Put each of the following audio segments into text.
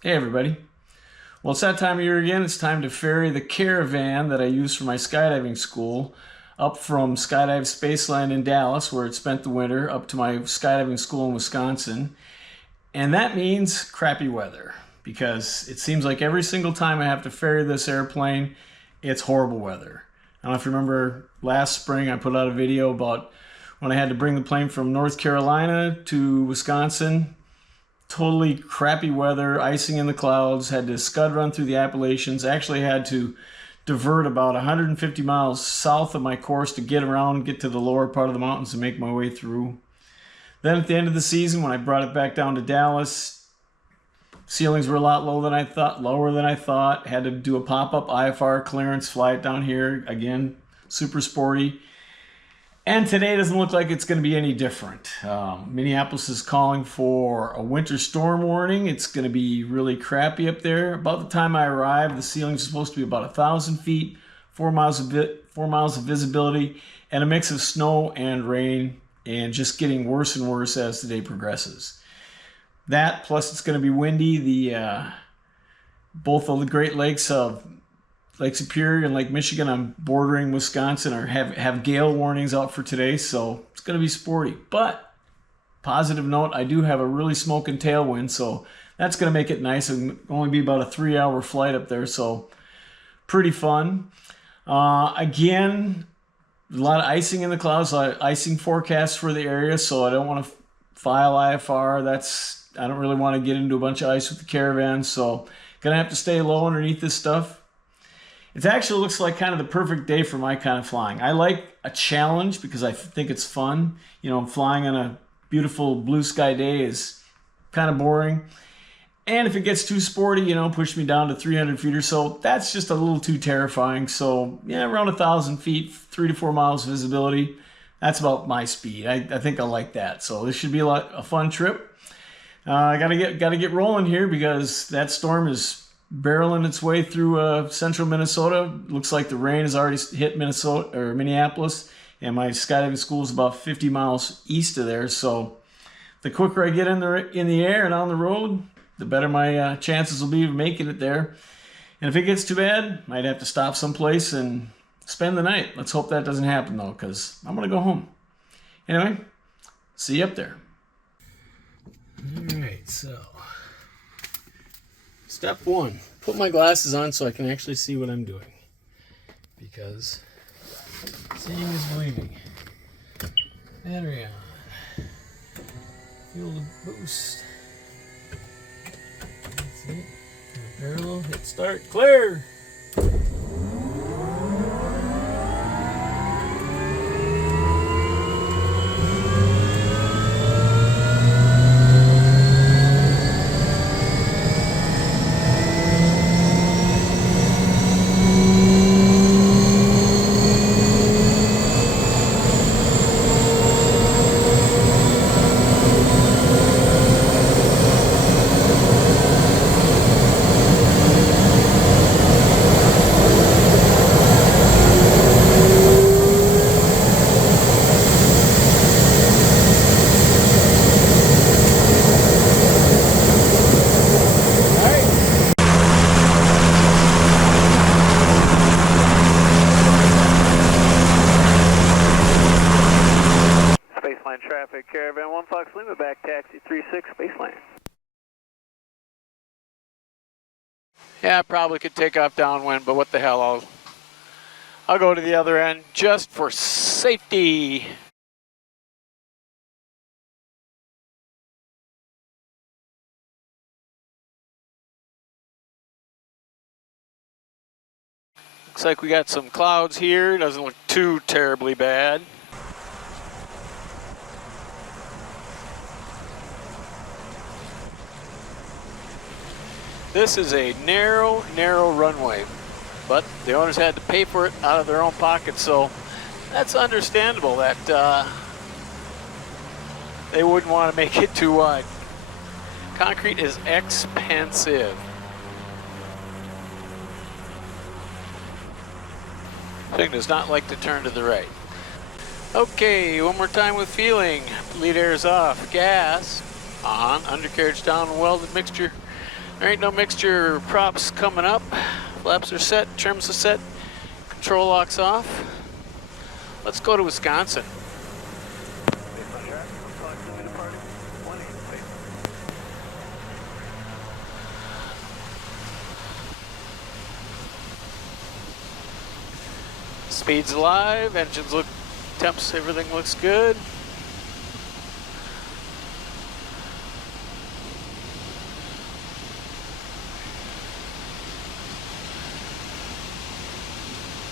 Hey everybody. Well, it's that time of year again. It's time to ferry the caravan that I use for my skydiving school up from Skydive Spaceland in Dallas, where it spent the winter, up to my skydiving school in Wisconsin. And that means crappy weather because it seems like every single time I have to ferry this airplane, it's horrible weather. I don't know if you remember last spring I put out a video about when I had to bring the plane from North Carolina to Wisconsin. Totally crappy weather, icing in the clouds, had to scud run through the Appalachians, actually had to divert about 150 miles south of my course to get around, get to the lower part of the mountains and make my way through. Then at the end of the season, when I brought it back down to Dallas, ceilings were a lot lower than I thought. Had to do a pop-up IFR clearance, fly it down here, again, super sporty. And today doesn't look like it's going to be any different. Minneapolis is calling for a winter storm warning. It's going to be really crappy up there. About the time I arrive, the ceilings are supposed to be about 1,000 feet, 4 miles of visibility, and a mix of snow and rain, and just getting worse and worse as the day progresses. That, plus it's going to be windy. Both of the Great Lakes of Lake Superior and Lake Michigan, I'm bordering Wisconsin, or have gale warnings out for today, so it's going to be sporty. But positive note, I do have a really smoking tailwind, so that's going to make it nice. It'll only be about a 3-hour flight up there, so pretty fun. Again, a lot of icing in the clouds, a lot of icing forecasts for the area, so I don't want to file IFR. I don't really want to get into a bunch of ice with the caravan, so gonna have to stay low underneath this stuff. It actually looks like kind of the perfect day for my kind of flying. I like a challenge because I think it's fun. You know, flying on a beautiful blue sky day is kind of boring. And if it gets too sporty, you know, push me down to 300 feet or so, that's just a little too terrifying. So, yeah, around 1,000 feet, 3 to 4 miles visibility, that's about my speed. I think I like that. So this should be a fun trip. I gotta get rolling here because that storm is barreling its way through central Minnesota. Looks like the rain has already hit Minnesota or Minneapolis, and my skydiving school is about 50 miles east of there. So the quicker I get in the air and on the road, the better my chances will be of making it there. And if it gets too bad, might have to stop someplace and spend the night. Let's hope that doesn't happen though, because I'm gonna go home. Anyway, see you up there. All right, so step one, put my glasses on so I can actually see what I'm doing, because seeing is believing. Battery on. Fuel to boost. That's it. Parallel, hit start, clear! Traffic, Caravan 1 Fox Lima, back taxi 36, baseline. Yeah, I probably could take off downwind, but what the hell, I'll go to the other end just for safety. Looks like we got some clouds here. Doesn't look too terribly bad. This is a narrow runway, but the owners had to pay for it out of their own pocket, so that's understandable that they wouldn't want to make it too wide. Concrete is expensive. Thing does not like to turn to the right. Okay, one more time with feeling. Lead air is off. Gas on. Undercarriage down. Welded mixture There ain't no mixture props coming up. Flaps are set, trims are set, control locks off. Let's go to Wisconsin. Speed's alive, engines look, temps, everything looks good.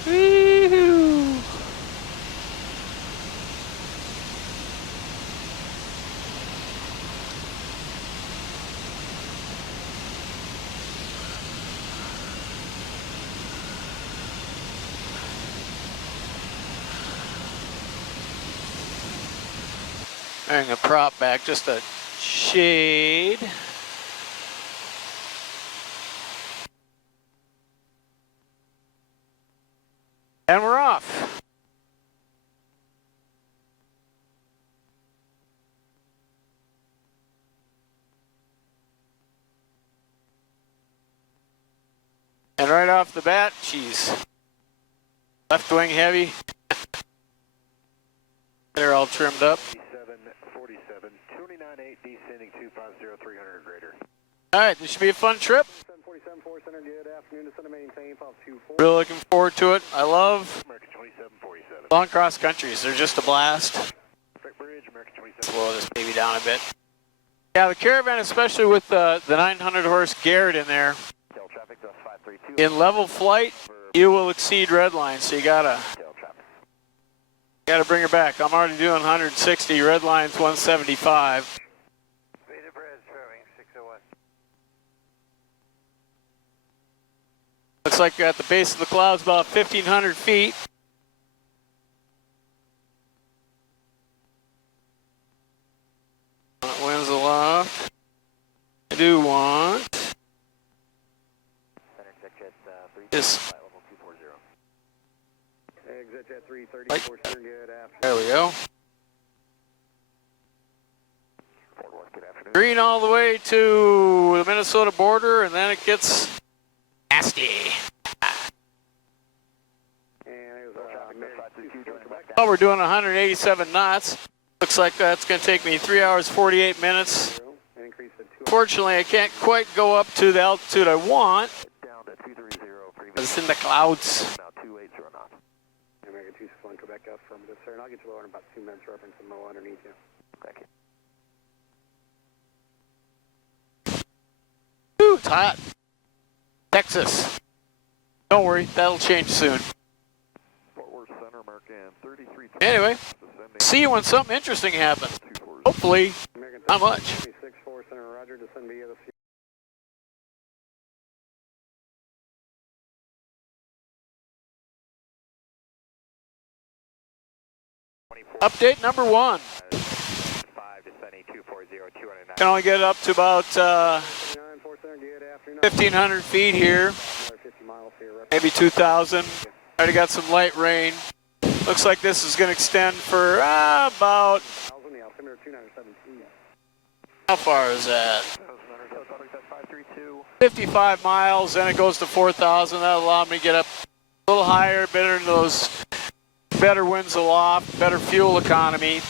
Woo-hoo. Bring the prop back just a shade. And we're off. And right off the bat, she's left wing heavy. They're all trimmed up. 47, 298 descending 250, 300 greater. All right, this should be a fun trip. 747, 4 center, good afternoon, descend maintain, pulse 24. Really looking forward to it. I love American 2747. long cross countries. They're just a blast. Perfect bridge, American 27. Slow this baby down a bit. Yeah, the Caravan, especially with the 900 horse Garrett in there, Tail traffic, that's 532. in level flight, you will exceed red line, so you gotta Tail traffic. bring her back. I'm already doing 160, red line's 175. Beta bridge, traveling 601. Looks like you're at the base of the clouds, about 1,500 feet. Winds aloft. I do want Center check jet 3. this. Level 240. Exit jet 330, Right. 4 center, good afternoon. There we go. Fort Worth, good afternoon. Green all the way to the Minnesota border, and then it gets nasty. And it was traffic, 532, joining back down. Well, we're doing 187 knots. Looks like that's going to take me 3 hours, 48 minutes. Increase at 2. Fortunately, I can't quite go up to the altitude I want. Down to 230, previous. It's in the clouds. Now 280 knots. American 261, Quebec, affirmative, sir. And I'll get you lower in about 2 minutes, reference and low underneath you. Thank you. Woo, it's hot. Texas. Don't worry, that'll change soon. Fort Worth Center, American 33. Anyway, see you when something interesting happens. Hopefully, not much. 26-4 Center, Roger, descend via the fuel. Update number 1. 5 descending 240, 209. Can only get up to about 9-4 Center, good afternoon. 1,500 feet here, Another 50 miles here, reference. maybe 2,000. Already got some light rain. Looks like this is going to extend for about, 1,000, the altimeter 2917. how far is that? 532. 55 miles, then it goes to 4,000. That'll allow me to get up a little higher, better in those better winds aloft, better fuel economy.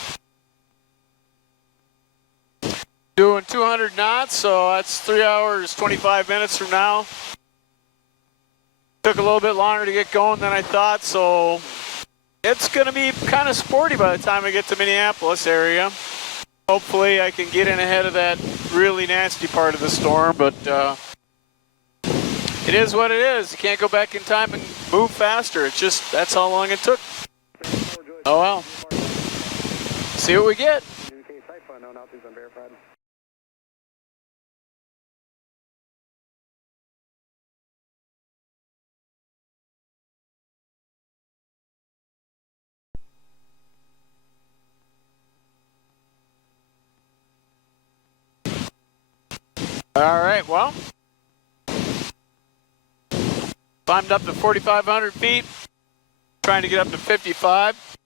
Doing 200 knots, so that's 3 hours, 25 minutes from now. Took a little bit longer to get going than I thought, so it's going to be kind of sporty by the time I get to Minneapolis area. Hopefully I can get in ahead of that really nasty part of the storm, but it is what it is. You can't go back in time and move faster. It's just, that's how long it took. Oh well. See what we get. All right, well, climbed up to 4,500 feet, trying to get up to 55.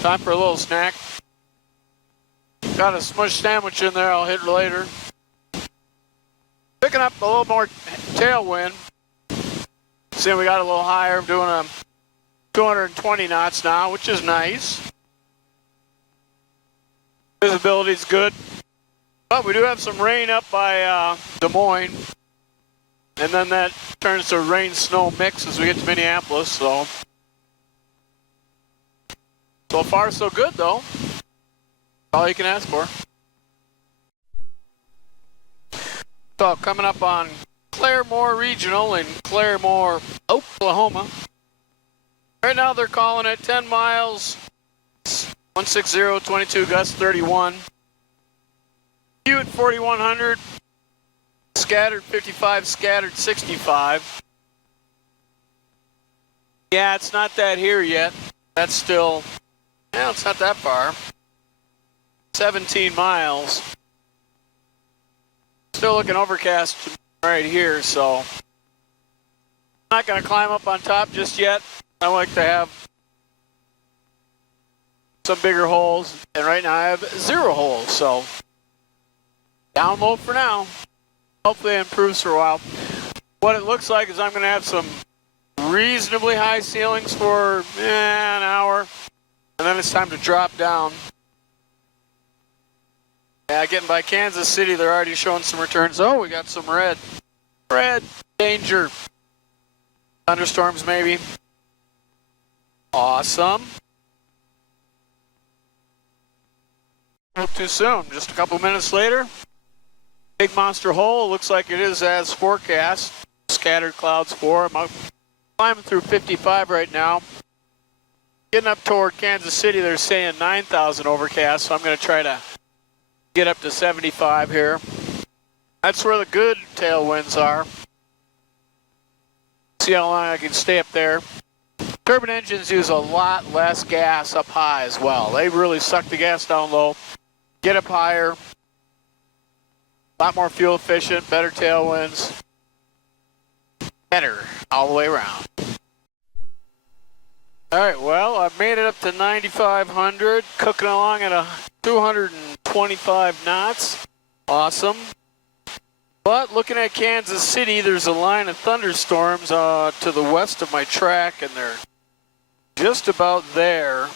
Time for a little snack. Got a smush sandwich in there I'll hit later. picking up a little more tailwind. See, we got a little higher. I'm doing a 220 knots now, which is nice. Visibility's good. But we do have some rain up by Des Moines. And then that turns to rain-snow mix as we get to Minneapolis, so. So far, so good, though. All you can ask for. So, coming up on Claremore Regional in Claremore, Oklahoma. Right now, they're calling it 10 miles, 160, 22, gust 31. Butte 4100, scattered 55, scattered 65. Yeah, it's not that here yet. That's still, well, it's not that far. 17 miles. Still looking overcast right here, so I'm not going to climb up on top just yet. I like to have some bigger holes, and right now I have 0 holes, so down low for now. Hopefully it improves for a while. What it looks like is I'm going to have some reasonably high ceilings for an hour, and then it's time to drop down. Yeah, getting by Kansas City, they're already showing some returns. Oh, we got some red. Red danger. Thunderstorms maybe. Awesome. Spoke too soon. Just a couple minutes later. Big monster hole. Looks like it is as forecast. Scattered clouds for. I'm climbing through 55 right now. Getting up toward Kansas City, they're saying 9,000 overcast, so I'm going to try to get up to 75 here. That's where the good tailwinds are. See how long I can stay up there. Turbine engines use a lot less gas up high as well. They really suck the gas down low, get up higher, a lot more fuel efficient, better tailwinds, better all the way around. All right, well, I've made it up to 9,500, cooking along at a 225 knots. Awesome. But looking at Kansas City, there's a line of thunderstorms to the west of my track, and they're just about there.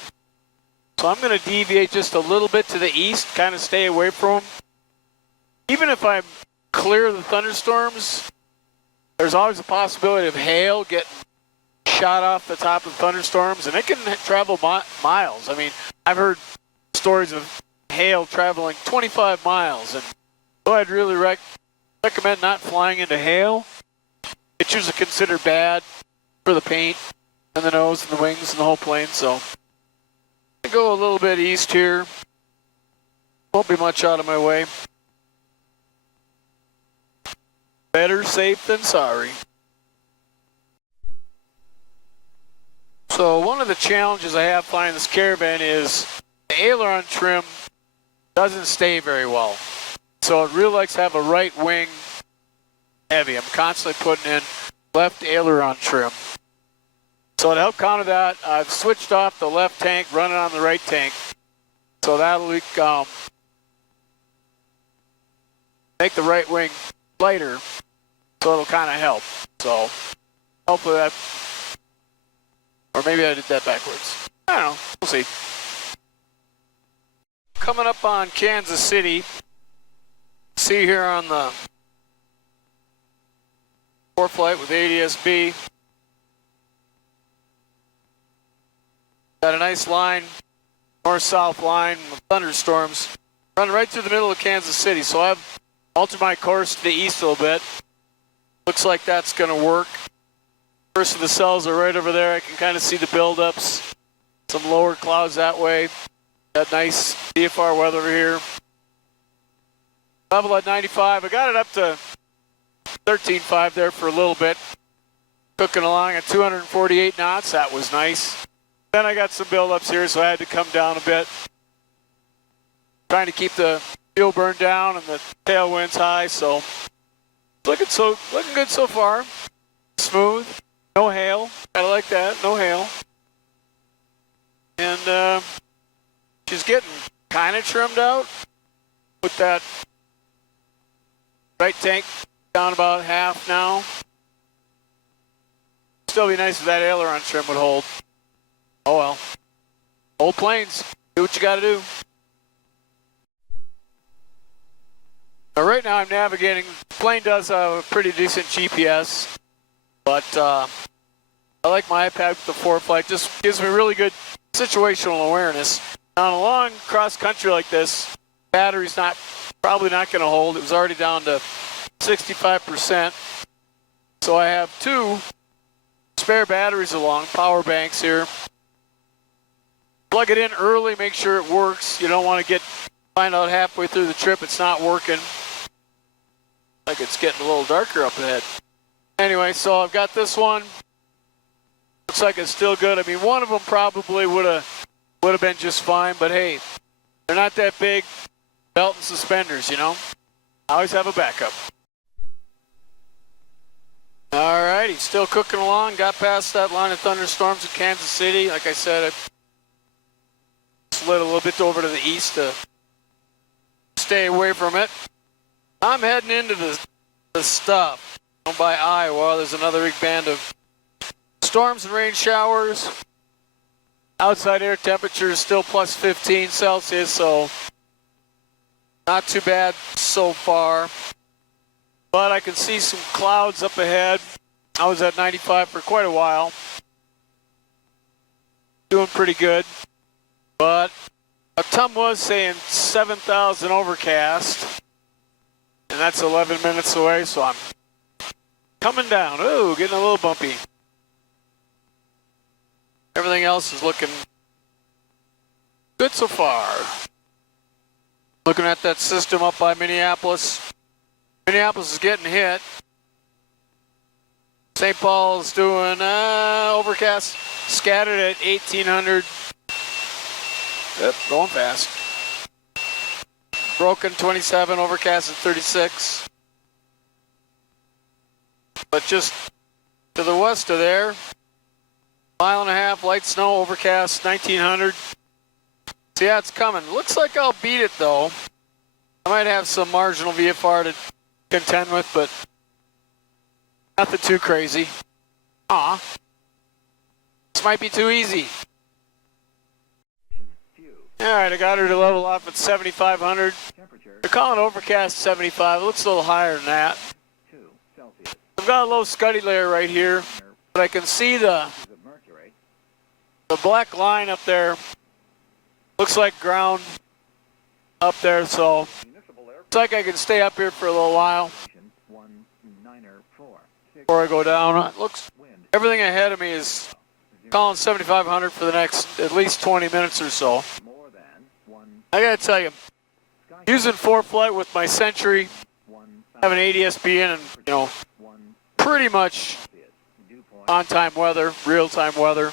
So I'm going to deviate just a little bit to the east, kind of stay away from them. Even if I clear the thunderstorms, there's always a possibility of hail getting shot off the top of thunderstorms, and it can travel miles. I mean, I've heard stories of hail traveling 25 miles, and so I'd really recommend not flying into hail. It's usually considered bad for the paint and the nose and the wings and the whole plane, so I go a little bit east here. Won't be much out of my way. Better safe than sorry. So one of the challenges I have flying this Caravan is the aileron trim doesn't stay very well. So it really likes to have a right wing heavy. I'm constantly putting in left aileron trim. So to help counter that, I've switched off the left tank, running on the right tank. So that'll make the right wing lighter, so it'll kind of help. So hopefully that, or maybe I did that backwards. I don't know, we'll see. Coming up on Kansas City, see here on the flight with ADS-B. Got a nice line, north-south line with thunderstorms running right through the middle of Kansas City. So I've altered my course to the east a little bit. Looks like that's going to work. First of the cells are right over there. I can kind of see the buildups. Some lower clouds that way. Got nice DFR weather over here. Level at 95. I got it up to 13.5 there for a little bit. Cooking along at 248 knots. That was nice. Then I got some buildups here, so I had to come down a bit. Trying to keep the fuel burn down and the tailwinds high, so looking good so far. Smooth, no hail. I like that, no hail. And she's getting kind of trimmed out with that right tank down about half now. Still be nice if that aileron trim would hold. Oh well. Old planes, do what you gotta do. Now right now I'm navigating, the plane does have a pretty decent GPS, but I like my iPad with the ForeFlight, just gives me really good situational awareness. Now on a long cross country like this, battery's probably not gonna hold. It was already down to 65%. So I have 2 spare batteries along, power banks here. Plug it in early, make sure it works. You don't want to find out halfway through the trip it's not working. Like it's getting a little darker up ahead. Anyway, so I've got this one. Looks like it's still good. I mean, one of them probably would have been just fine, but hey, they're not that big. Belt and suspenders, you know. I always have a backup. All right, he's still cooking along. Got past that line of thunderstorms in Kansas City. Like I said, I slid a little bit over to the east to stay away from it. I'm heading into the stuff. Down by Iowa, there's another big band of storms and rain showers. Outside air temperature is still plus 15 Celsius, so not too bad so far. But I can see some clouds up ahead. I was at 95 for quite a while. Doing pretty good. But Tom was saying 7,000 overcast. And that's 11 minutes away, so I'm coming down. Ooh, getting a little bumpy. Everything else is looking good so far. Looking at that system up by Minneapolis. Minneapolis is getting hit. St. Paul's doing overcast, scattered at 1,800. Yep, going fast. Broken 27, overcast at 36. But just to the west of there, 1.5 miles, light snow, overcast 1,900. So yeah, it's coming. Looks like I'll beat it though. I might have some marginal VFR to contend with, but nothing too crazy. Aw. This might be too easy. Alright, I got her to level off at 7,500. They're calling overcast 75. It looks a little higher than that. I've got a low Scuddy layer right here, but I can see the black line up there. Looks like ground up there, so looks like I can stay up here for a little while before I go down. Looks everything ahead of me is calling 7,500 for the next at least 20 minutes or so. I gotta tell you, using ForeFlight with my Century, having ADS-B in, and you know, pretty much on-time weather, real-time weather,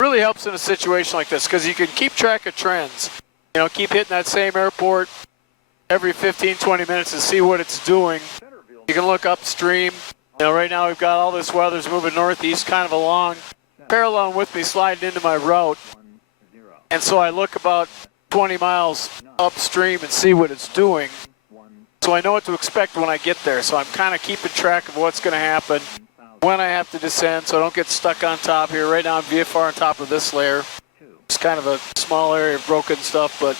really helps in a situation like this because you can keep track of trends. You know, keep hitting that same airport every 15, 20 minutes to see what it's doing. You can look upstream. You know, right now we've got all this weather's moving northeast kind of along, parallel with me sliding into my route. And so I look about 20 miles upstream and see what it's doing. So I know what to expect when I get there. So I'm kind of keeping track of what's going to happen, when I have to descend, so I don't get stuck on top here. Right now I'm VFR on top of this layer. It's kind of a small area of broken stuff, but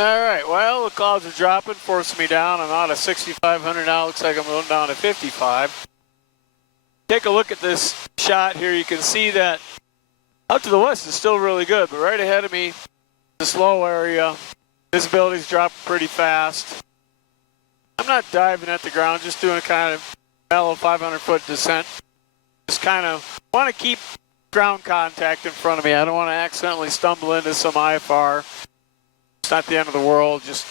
alright, well, the clouds are dropping, forcing me down. I'm out of 6,500 now. Looks like I'm going down to 55. Take a look at this shot here. You can see that out to the west is still really good, but right ahead of me, this low area, visibility's dropping pretty fast. I'm not diving at the ground, just doing a kind of mellow 500-foot descent. Just kind of want to keep ground contact in front of me. I don't want to accidentally stumble into some IFR. It's not the end of the world, just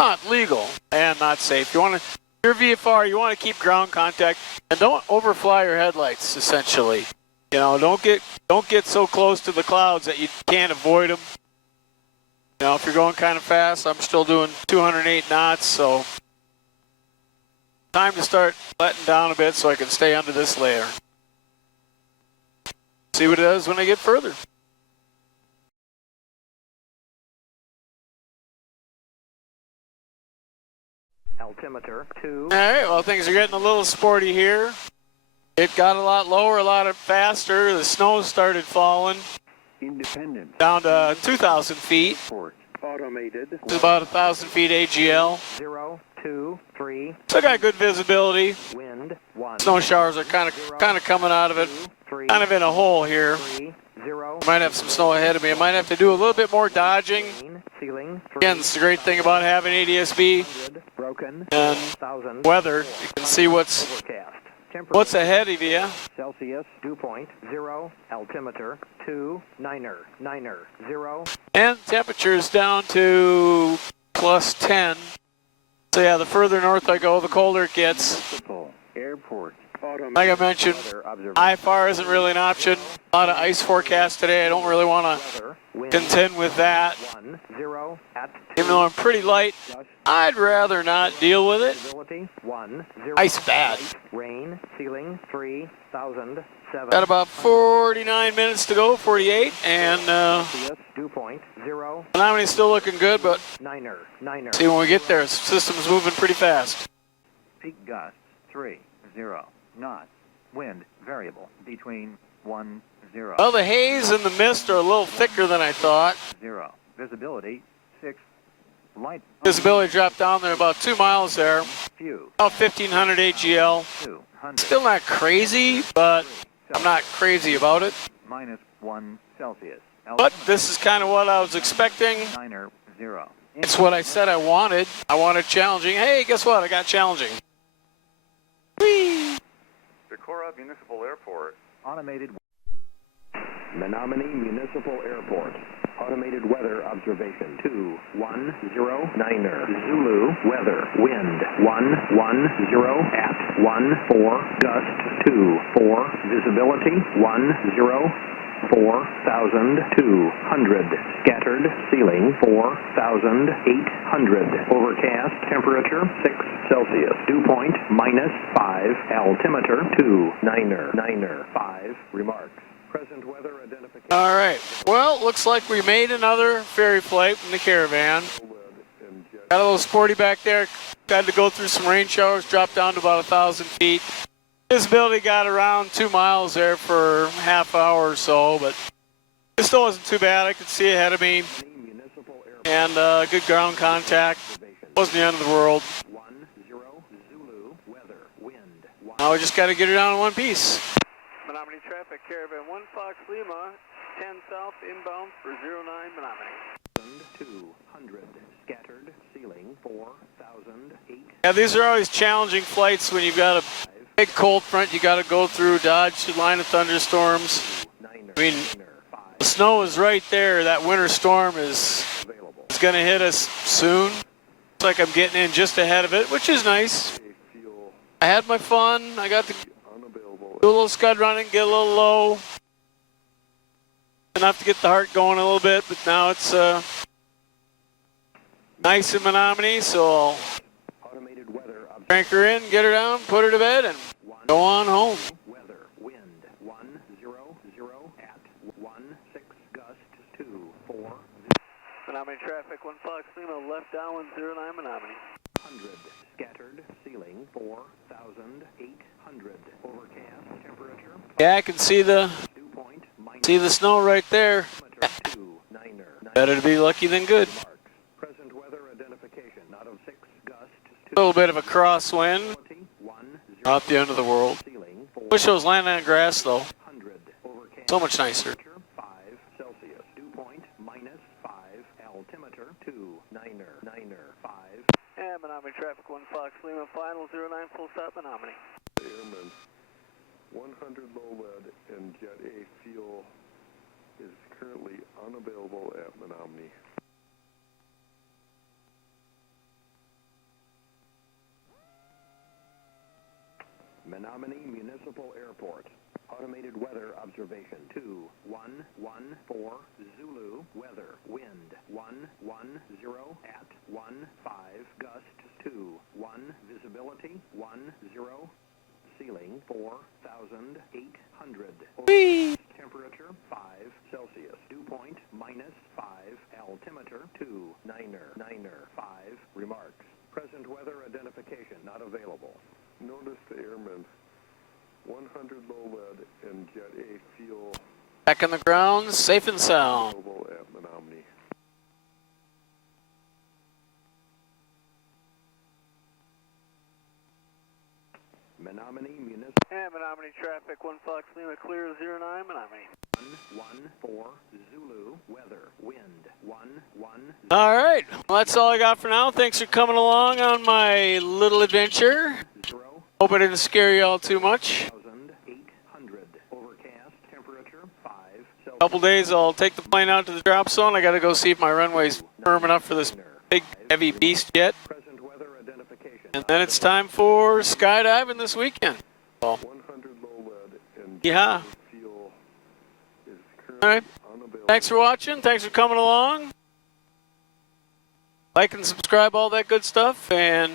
not legal and not safe. You want to, your VFR, you want to keep ground contact and don't overfly your headlights, essentially. You know, don't get so close to the clouds that you can't avoid them. You know, if you're going kind of fast, I'm still doing 208 knots, so time to start letting down a bit so I can stay under this layer. See what it does when I get further. altimeter 2. All right, well, things are getting a little sporty here. It got a lot lower, a lot faster. The snow started falling Independence. down to 2,000 feet. Automated. It's about 1,000 feet AGL. 0, 2, 3. Still got good visibility. Wind 1. Snow showers are kind of coming out of it. 3. Kind of in a hole here. 3, 0. Might have some snow ahead of me. I might have to do a little bit more dodging. Ceiling 3. Again, it's the great thing about having ADSB Broken. and 1,000. weather. You can see what's ahead of you. Celsius, dew point, 0, altimeter, 2, 9er, 0. And temperature's down to plus 10. So yeah, the further north I go, the colder it gets. Airport. Like I mentioned, IFR isn't really an option. A lot of ice forecast today. I don't really want to contend with that. 1, 0, at Even though I'm pretty light, I'd rather not deal with it. visibility, 1, 0. Ice bad. Rain, ceiling, 3,000, 7. Got about 49 minutes to go, 48, and Celsius, dew point, 0, Menomonie's still looking good, but 9er. see when we get there, the system's moving pretty fast. Peak gusts 3, 0 knots. Wind variable between 1, 0, Well, the haze and the mist are a little thicker than I thought. 0. Visibility 6. Light Visibility dropped down there about 2 miles there. few About 1,500 AGL. 200 Still not crazy, but I'm not crazy about it. minus 1 Celsius. But this is kind of what I was expecting. 9er 0. It's what I said I wanted. I wanted challenging. Hey, guess what? I got challenging. Whee! Decorah Municipal Airport. Automated Menomonie Municipal Airport. Automated weather observation 210 Zulu weather wind 110 at 14 gust 24 visibility 4,200 scattered ceiling 4,800 overcast temperature 6 Celsius dew point -5 altimeter 2,995 remarks. Present weather identification. All right. Well, looks like we made another ferry flight in the Caravan. Got a little sporty back there. Had to go through some rain showers, dropped down to about 1,000 feet. Visibility got around 2 miles there for half hour or so, but it still wasn't too bad. I could see ahead of me, and good ground contact. Wasn't the end of the world. 10 Zulu weather wind Now we just got to get her down in one piece. Menomonie traffic Caravan 1 Fox Lima 10 south inbound for 09 Menomonie. 200 scattered ceiling 4,008. Yeah, these are always challenging flights when you've got a big cold front you got to go through, dodge the line of thunderstorms. I mean, the snow is right there. That winter storm is going to hit us soon. Looks like I'm getting in just ahead of it, which is nice. I had my fun. I got to do a little scud running, get a little low. Enough to get the heart going a little bit, but now it's nice in Menomonie, so I'll crank her in, get her down, put her to bed, and go on home. Weather wind 100 at 16 gust 24. Menomonie traffic 1 Fox Lima left downwind 09 Menomonie. 100 scattered ceiling 4,800 overcast temperature. Yeah, I can see the snow right there. Better to be lucky than good. Present weather identification out of 6 gust A little bit of a crosswind. Not the end of the world. ceiling Wish I was landing on grass though. 400 overcast So much nicer. 5 Celsius dew point -5 altimeter 2,995. And Menomonie traffic 1 Fox Lima final 09 full stop Menomonie. Airman, 100 low lead and Jet A fuel is currently unavailable at Menomonie. Menomonie Municipal Airport. Automated weather observation 2114 Zulu weather wind 110 at 15 gust 21 visibility 10 ceiling 4,800 temperature 5 Celsius dew point -5 altimeter 2,995 remarks. Present weather identification. not available. Notice to airmen, 100 low lead and Jet A fuel Back on the ground, safe and sound. available at Menomonie. Menomonie Municipal. And Menomonie traffic, 1 Fox Lima, clear 09, Menomonie. 114 Zulu, weather, wind, 11. All right, well, that's all I got for now. Thanks for coming along on my little adventure. Hope I didn't scare you all too much. 800, overcast, temperature 5. Couple days I'll take the plane out to the drop zone. I gotta go see if my runway's firm enough for this big heavy beast jet. Present weather identification. And then it's time for skydiving this weekend. Well, 100 low lead and yeah. Jet A fuel is All currently right. unavailable. Thanks for watching. Thanks for coming along. Like and subscribe, all that good stuff. And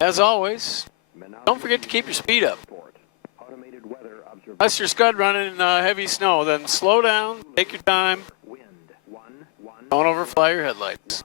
as always, don't forget to keep your speed up. Automated weather observation. Unless you're scud running in heavy snow, then slow down, take your time, Wind, 11. don't overfly your headlights.